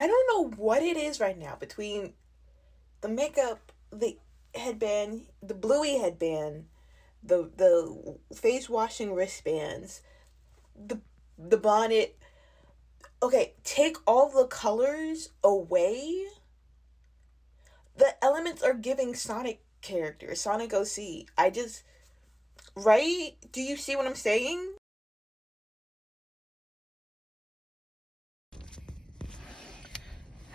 I don't know what it is right now between the makeup, the headband, the bluey headband, the face washing wristbands, the the bonnet. Okay, take all the colors away. The elements are giving Sonic characters, Sonic OC. I just right? Do you see what I'm saying?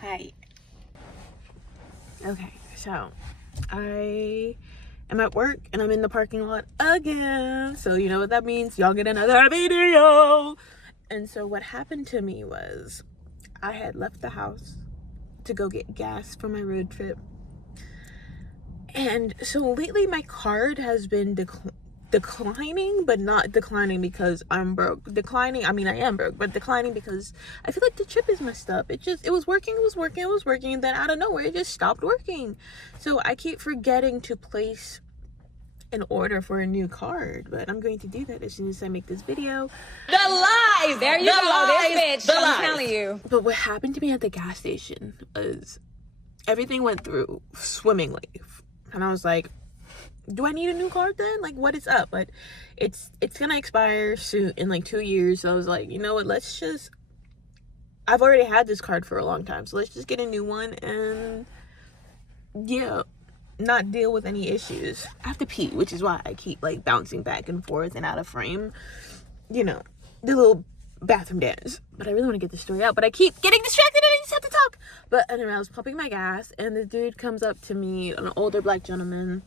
Hi. Okay, so I am at work and I'm in the parking lot again. So you know what that means? Y'all get another video. And so what happened to me was I had left the house to go get gas for my road trip. And so lately my card has been declining, but not declining because I'm broke. Declining, I mean I am broke, but declining because I feel like the chip is messed up. It was working, and then out of nowhere it just stopped working. So I keep forgetting to place an order for a new card, but I'm going to do that as soon as I make this video. The lies! There you go, this bitch, I'm telling you. But what happened to me at the gas station was everything went through swimmingly. And I was like, do I need a new card then? Like, what is up? But it's gonna expire soon in like 2 years. So I was like, you know what, I've already had this card for a long time, so let's just get a new one and yeah, not deal with any issues. I have to pee, which is why I keep like bouncing back and forth and out of frame. You know, the little bathroom dance. But I really want to get this story out, but I keep getting distracted and I just have to talk. But anyway, I was pumping my gas and the dude comes up to me, an older black gentleman.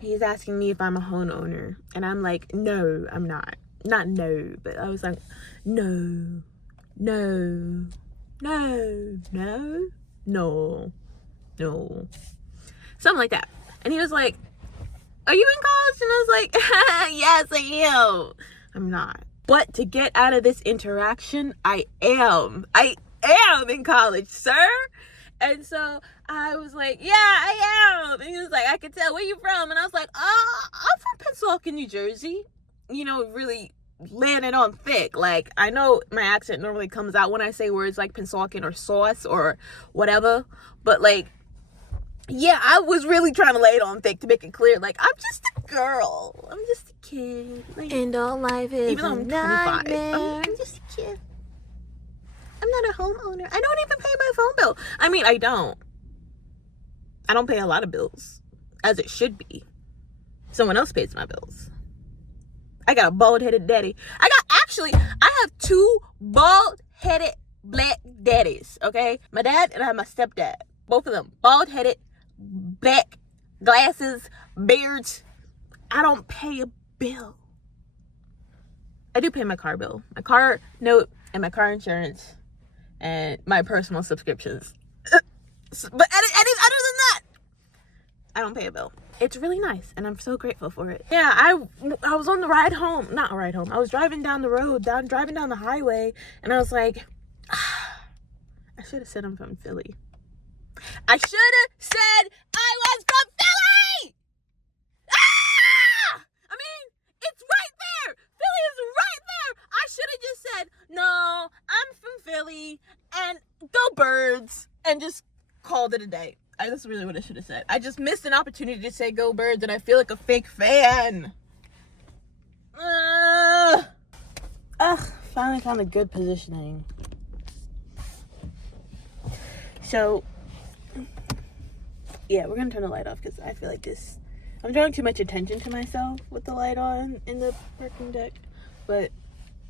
He's asking me if I'm a homeowner, and I'm like, no, I'm not. Not no, but I was like, no, no, no, no, no, no, something like that. And he was like, are you in college? And I was like, yes, I am. I'm not. But to get out of this interaction, I am in college, sir. And so I was like, yeah, I am. And he was like, I can tell, where you from? And I was like, I'm from Pensacola, New Jersey. You know, really laying it on thick. Like, I know my accent normally comes out when I say words like Pensacola or sauce or whatever. But like, yeah, I was really trying to lay it on thick to make it clear. Like, I'm just a girl. I'm just a kid. Like, and all life is even though I'm 25, I'm just a kid. I'm not a homeowner. I don't even pay my phone bill. I mean, I don't pay a lot of bills, as it should be. Someone else pays my bills. I got a bald-headed daddy. I have 2 bald-headed black daddies, okay? My dad and I have my stepdad. Both of them bald-headed, black, glasses, beards. I don't pay a bill. I do pay my car bill, my car note, and my car insurance, and my personal subscriptions. But other than that, I don't pay a bill. It's really nice, and I'm so grateful for it. Yeah, I was on the ride home. Not a ride home. I was driving down the road, driving down the highway, and I was like, I should have said I'm from Philly. I should have said I was from Philly! Ah! I mean, it's right there. Philly is right there. I should have just said, no, I'm from Philly, and go Birds, and just called it a day. That's really what I should have said. I just missed an opportunity to say go Birds, and I feel like a fake fan. Finally found a good positioning. So, yeah, we're gonna turn the light off because I feel like I'm drawing too much attention to myself with the light on in the parking deck.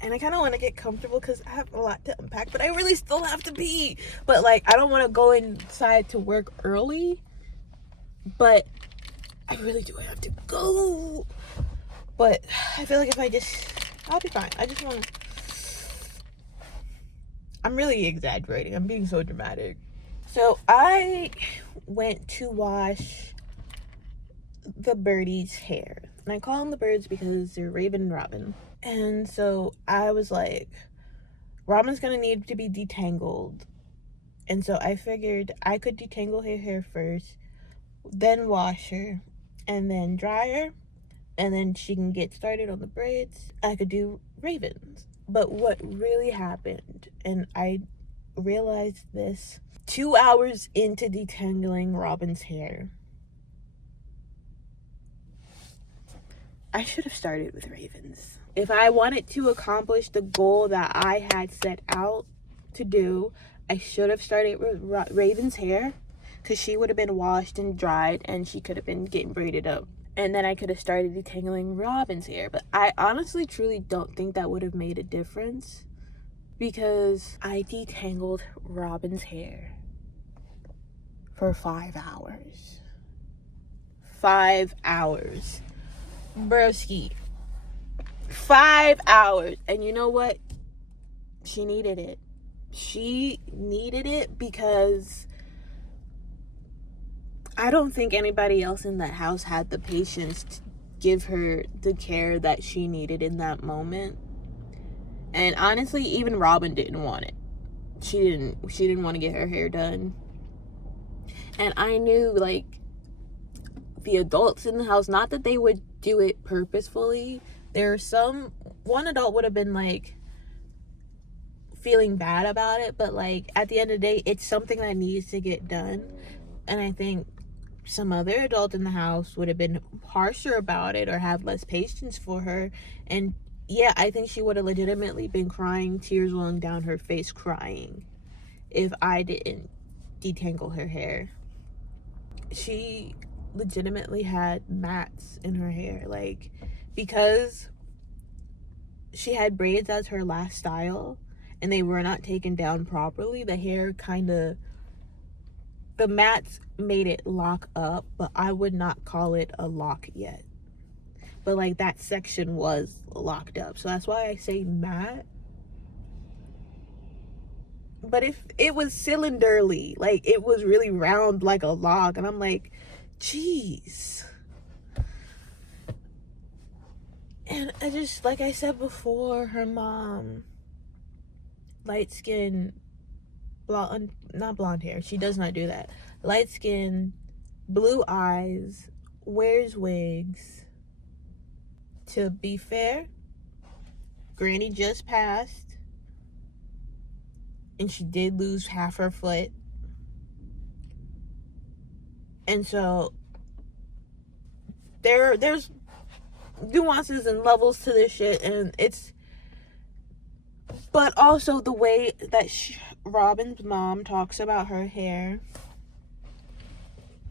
And I kind of want to get comfortable because I have a lot to unpack, but I really still have to pee. But like, I don't want to go inside to work early, but I really do have to go. But I feel like I'll be fine. I'm really exaggerating. I'm being so dramatic. So I went to wash the birdie's hair. And I call them the birds because they're Raven and Robin. And so I was like, Robin's gonna need to be detangled. And so I figured I could detangle her hair first, then wash her, and then dry her, and then she can get started on the braids. I could do Raven's. But what really happened, and I realized this 2 hours into detangling Robin's hair. I should have started with Ravens. If I wanted to accomplish the goal that I had set out to do, I should have started with Raven's hair, because she would have been washed and dried and she could have been getting braided up. And then I could have started detangling Robin's hair. But I honestly, truly don't think that would have made a difference, because I detangled Robin's hair for 5 hours. 5 hours. Broski. 5 hours. And you know what? She needed it. She needed it, because I don't think anybody else in that house had the patience to give her the care that she needed in that moment. And honestly, even Robin didn't want it. She didn't want to get her hair done. And I knew, like, the adults in the house, not that they would do it purposefully. One adult would have been, like, feeling bad about it, but, like, at the end of the day, it's something that needs to get done. And I think some other adult in the house would have been harsher about it or have less patience for her. And yeah, I think she would have legitimately been crying, tears rolling down her face, crying, if I didn't detangle her hair. She legitimately had mats in her hair, like, because she had braids as her last style and they were not taken down properly. The hair the mats made it lock up, but I would not call it a lock yet. But, like, that section was locked up, so that's why I say mat. But if it was cylinderly, like, it was really round like a log, and I'm like, jeez. And I just, like I said before, her mom, light skin, not blonde hair, she does not do that, light skin, blue eyes, wears wigs. To be fair, Granny just passed, and she did lose half her foot. And so there's nuances and levels to this shit, and but also the way that Robin's mom talks about her hair.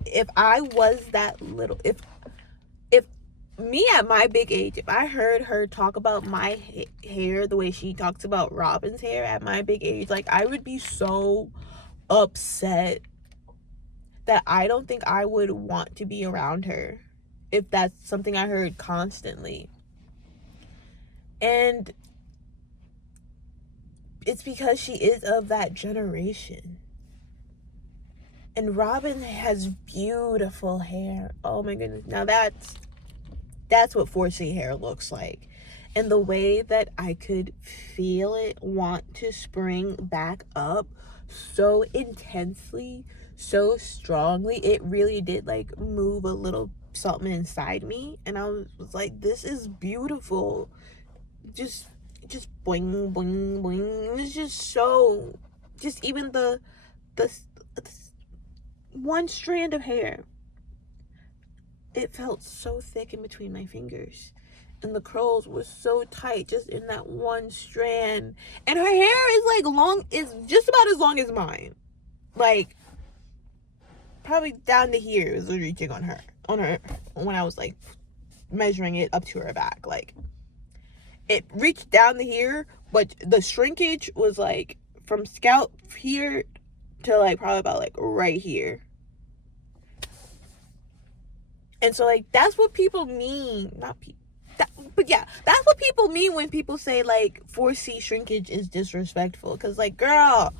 If I was that little, if me at my big age, if I heard her talk about my hair the way she talks about Robin's hair at my big age, like, I would be so upset that I don't think I would want to be around her if that's something I heard constantly. And it's because she is of that generation. And Robin has beautiful hair. Oh my goodness. Now that's what 4C hair looks like. And the way that I could feel it want to spring back up so intensely, so strongly, it really did, like, move a little something inside me. And I was like, this is beautiful. Just boing, boing, boing. It's just so, just even the one strand of hair, it felt so thick in between my fingers, and the curls were so tight just in that one strand. And her hair is, like, long, is just about as long as mine, like, probably down to here is reaching on her when I was, like, measuring it up to her back. Like, it reached down to here, but the shrinkage was, like, from scalp here to, like, probably about, like, right here. And so, like, that's what people mean. But yeah, that's what people mean when people say, like, 4C shrinkage is disrespectful. Because, like, girl,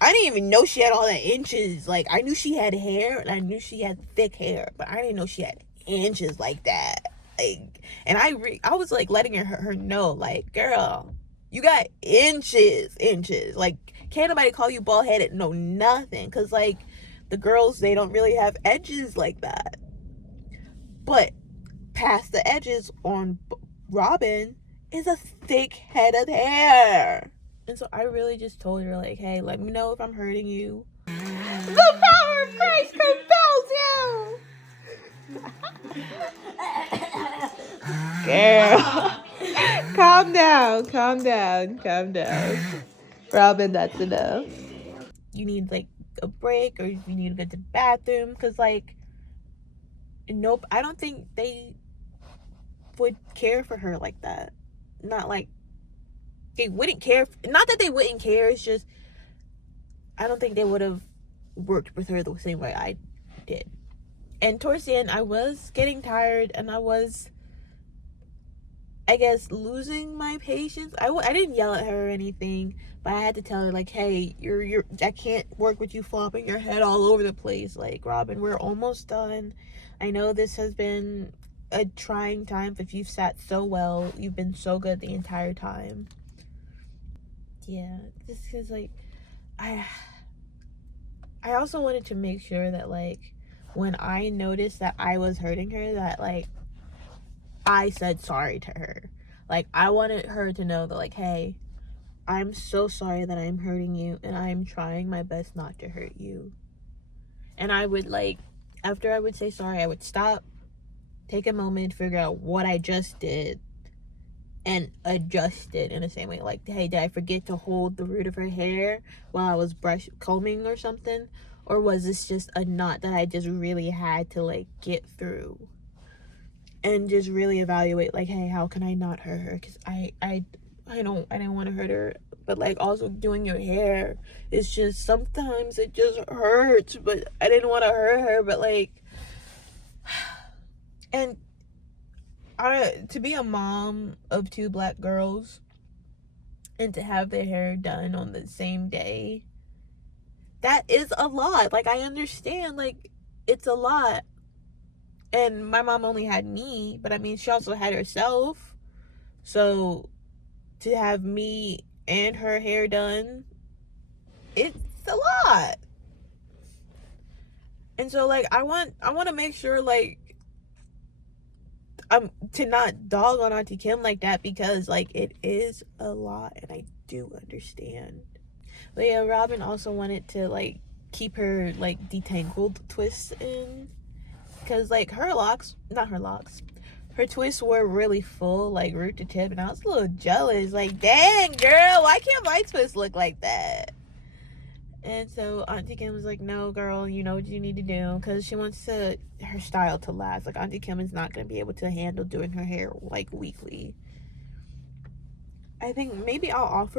I didn't even know she had all that inches. Like, I knew she had hair, and I knew she had thick hair, but I didn't know she had inches like that. Like, and I was, like, letting her know, like, girl, you got inches. Like, can't nobody call you bald-headed? No, nothing. Because, like, the girls, they don't really have edges like that. But past the edges on Robin is a thick head of hair. And so I really just told her, like, hey, let me know if I'm hurting you. The power of Christ compels you. Girl. Calm down. Robin, that's enough. You need, like, a break, or you need to go to the bathroom, because, like, nope, I don't think they would care for her like that. Not like they wouldn't care. Not that they wouldn't care. It's just I don't think they would have worked with her the same way I did. And towards the end, I was getting tired, and I was, I guess, losing my patience. I didn't yell at her or anything, but I had to tell her, like, hey, I can't work with you flopping your head all over the place. Like, Robin, we're almost done. I know this has been a trying time, but you've sat so well. You've been so good the entire time. Yeah, just because, like, I also wanted to make sure that, like, when I noticed that I was hurting her, that, like, I said sorry to her. Like, I wanted her to know that, like, hey, I'm so sorry that I'm hurting you, and I'm trying my best not to hurt you. And I would, like, after I would say sorry, I would stop, take a moment, figure out what I just did, and adjust it in the same way. Like, hey, did I forget to hold the root of her hair while I was combing or something? Or was this just a knot that I just really had to, like, get through? And just really evaluate, like, hey, how can I not hurt her? Because I didn't want to hurt her. But, like, also doing your hair, it's just, sometimes it just hurts. But I didn't want to hurt her. But, like, and to be a mom of 2 black girls and to have their hair done on the same day, that is a lot. Like, I understand, like, it's a lot. And my mom only had me, but I mean, she also had herself. So to have me and her hair done, it's a lot. And so, like, I want to make sure, like, to not dog on Auntie Kim like that, because, like, it is a lot, and I do understand. But yeah, Robin also wanted to, like, keep her, like, detangled twists in, because, like, her twists were really full, like, root to tip, and I was a little jealous. Like, dang, girl, why can't my twists look like that? And so Auntie Kim was like, no, girl, you know what you need to do, because she wants her style to last. Like, Auntie Kim is not going to be able to handle doing her hair, like, weekly. I think maybe I'll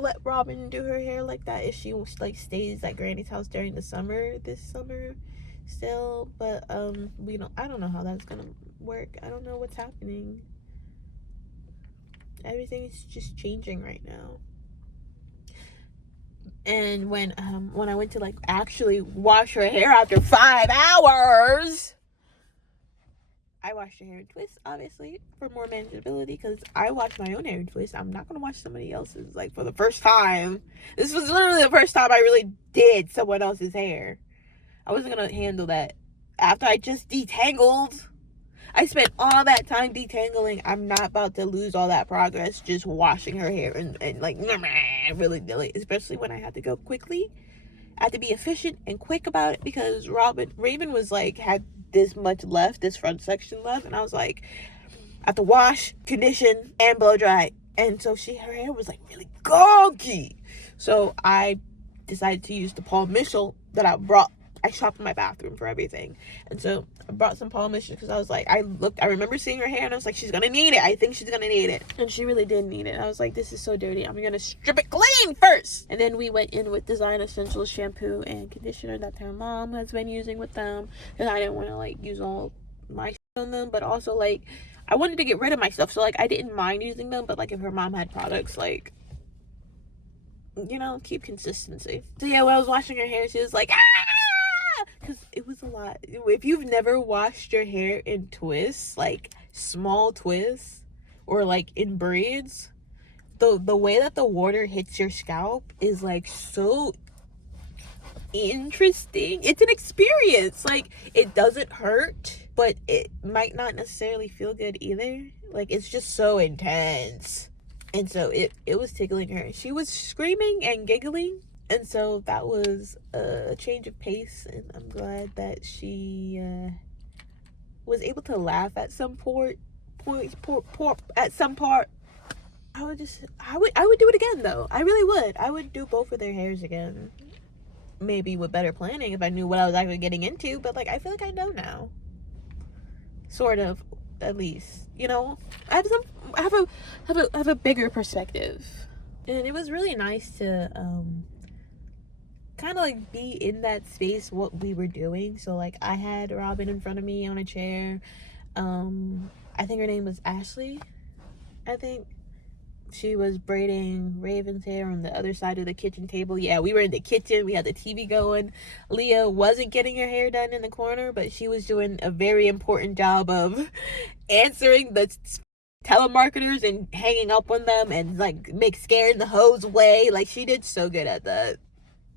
let Robin do her hair like that if she, like, stays at Granny's house during the summer, this summer still. But I don't know how that's gonna work. I don't know what's happening. Everything's just changing right now. And when I went to, like, actually wash her hair after 5 hours, I washed her hair in twists, obviously, for more manageability, because I watch my own hair in twists. I'm not going to watch somebody else's, like, for the first time. This was literally the first time I really did someone else's hair. I wasn't going to handle that. After I just detangled, I spent all that time detangling. I'm not about to lose all that progress just washing her hair and like, really, especially when I had to go quickly. I had to be efficient and quick about it, because Raven was, like, had this much left, this front section left, and I was like, I have to wash, condition, and blow dry. And so her hair was, like, really gonky. So I decided to use the Paul Mitchell that I shopped in my bathroom for everything. And so I brought some Paul Mitchell, because I was like, I remember seeing her hair, and I was like, she's gonna need it. I think she's gonna need it. And she really did need it. I was like, this is so dirty. I'm gonna strip it clean first. And then we went in with Design Essentials shampoo and conditioner that her mom has been using with them, because I didn't want to, like, use all my shit on them, but also, like, I wanted to get rid of my stuff. So, like, I didn't mind using them, but, like, if her mom had products, like, you know, keep consistency. So yeah, when I was washing her hair, she was like, because it was a lot. If you've never washed your hair in twists, like small twists, or like in braids, the way that the water hits your scalp is, like, so interesting. It's an experience. Like, it doesn't hurt, but it might not necessarily feel good either. Like, it's just so intense. And so it was tickling her. She was screaming and giggling. And so that was a change of pace. And I'm glad that she was able to laugh at some at some part. I would do it again though. I really would. I would do both of their hairs again. Maybe with better planning if I knew what I was actually getting into, but like I feel like I know now. Sort of, at least. You know? I have a bigger perspective. And it was really nice to kind of like be in that space what we were doing. So like I had Robin in front of me on a chair. I think her name was Ashley. I think she was braiding Raven's hair on the other side of the kitchen table. Yeah, we were in the kitchen. We had the TV going. Leah wasn't getting her hair done in the corner, but she was doing a very important job of answering the telemarketers and hanging up on them and like scaring the hoes away. Like she did so good at that.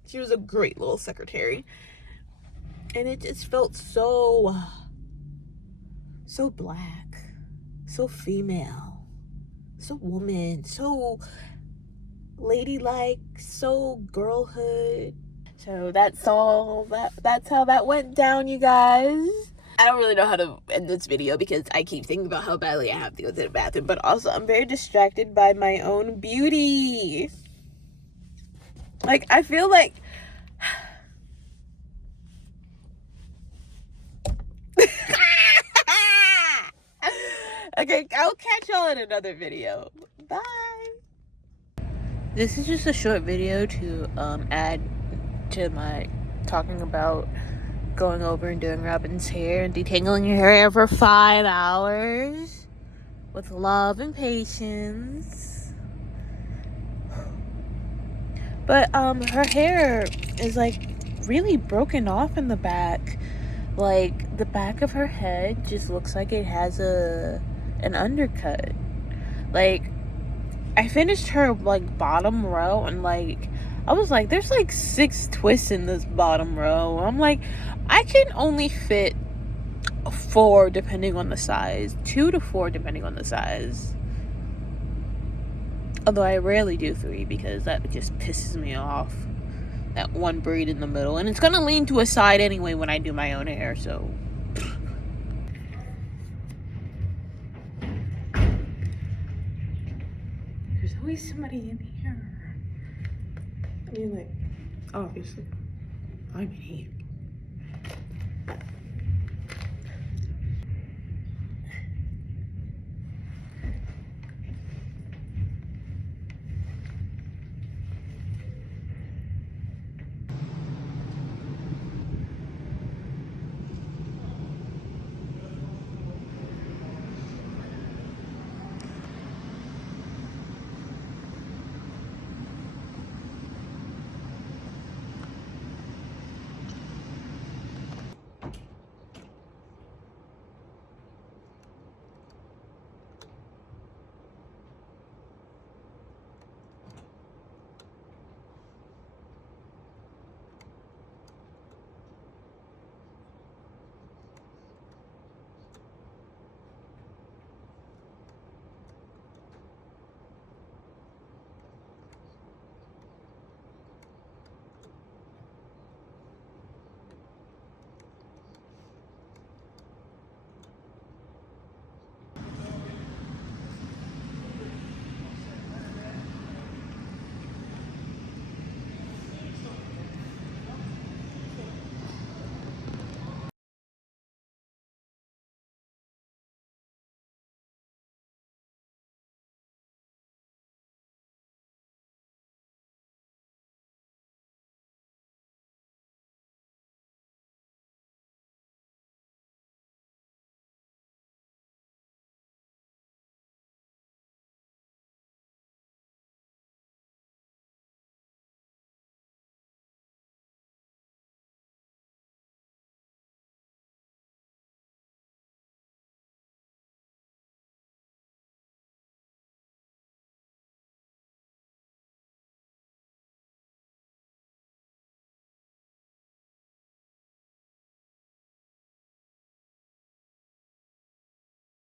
She was a great little secretary. And it just felt so black, so female, so woman, so ladylike, so girlhood. So that's how that went down, you guys. I don't really know how to end this video because I keep thinking about how badly I have to go to the bathroom, but also I'm very distracted by my own beauty. Like I feel like okay, I'll catch y'all in another video. Bye. This is just a short video to add to my talking about going over and doing Robin's hair and detangling her hair for 5 hours with love and patience. But her hair is like really broken off in the back. Like the back of her head just looks like it has an undercut. Like I finished her like bottom row and like I was like there's like 6 twists in this bottom row. I'm like I can only fit 4 depending on the size, 2 to 4 depending on the size. Although I rarely do 3 because that just pisses me off. That one braid in the middle, and it's gonna lean to a side anyway when I do my own hair, so there's always somebody in here. I mean, like, obviously I'm in here.